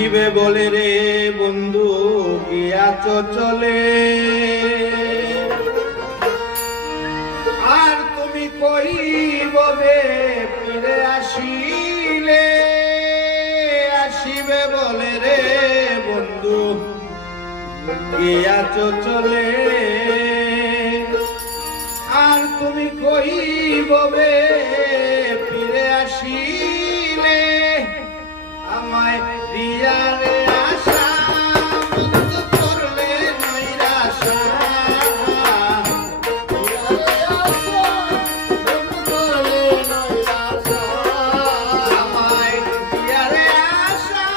আসিবে বলে রে বন্ধু গিয়াছ চলে, আর তুমি কইববে ফিরে আসিলে। আসিবে বলে রে বন্ধু গিয়াছ চলে, আর তুমি কইববে ফিরে আসিলে। আমায় দিয়ারে আশা বন্ধ করলে নৈরাশা, আমায় দিয়ারে আশা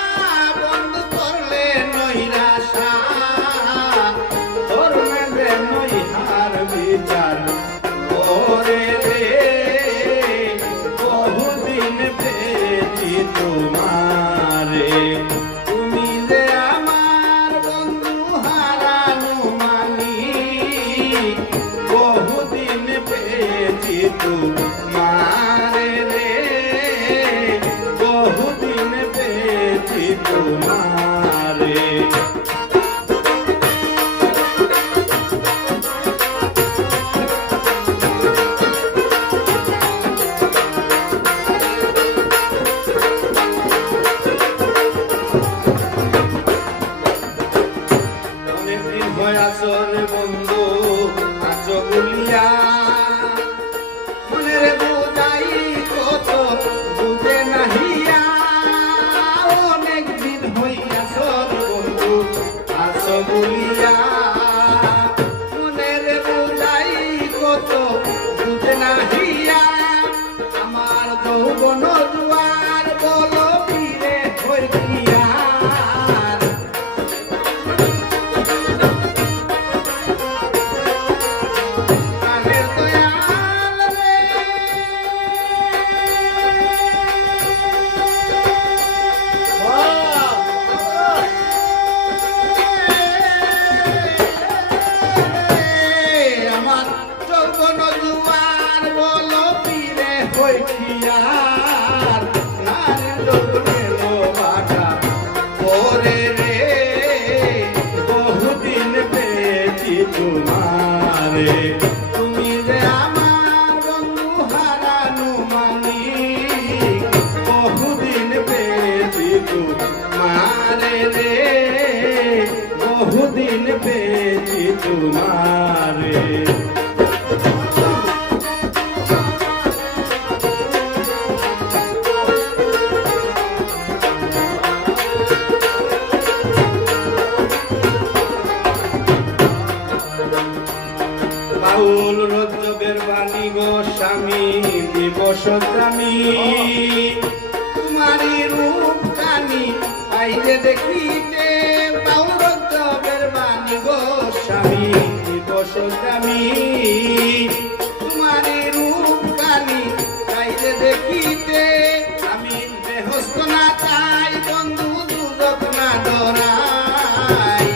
বন্ধ করলে নৈরাশা। ধর্মে নৈহার বিচার করে রে, বহুদিন পেয়েছি তোমারে। তুমি যে আমার বন্ধু হারানো মানি, বহুদিন পেয়েছি তোমারে রে, বহুদিন পেয়েছি তোমারে। আসরে বন্ধু আছো বলিয়া, মনের বুঝাই কত বুঝে নাহিয়া। অনেক দিন হইয়াছর বন্ধু আছো বলিয়া, মনের বুঝাই কত বুঝে নাহিয়া। আমার যৌবন জুয়ার বলো ফিরে হইয়া, বহুদিন পেয়েছি তোমারে। তুমি যে আমার বন্ধু হারানো মানি, বহুদিন পেয়েছি তোমারে রে, বহুদিন পেয়েছি তোমারে। বাউল রজবের বাণী গো স্বামী দিবস স্বামী, তোমারি রূপ কানি আইলে দেখিতে। বাউল রজবের বাণী গো স্বামী দিবস স্বামী, তোমারি রূপ কানি আইলে দেখিতে। আমি বেহস্ত না চাই বন্ধু দুজক না ডরাই,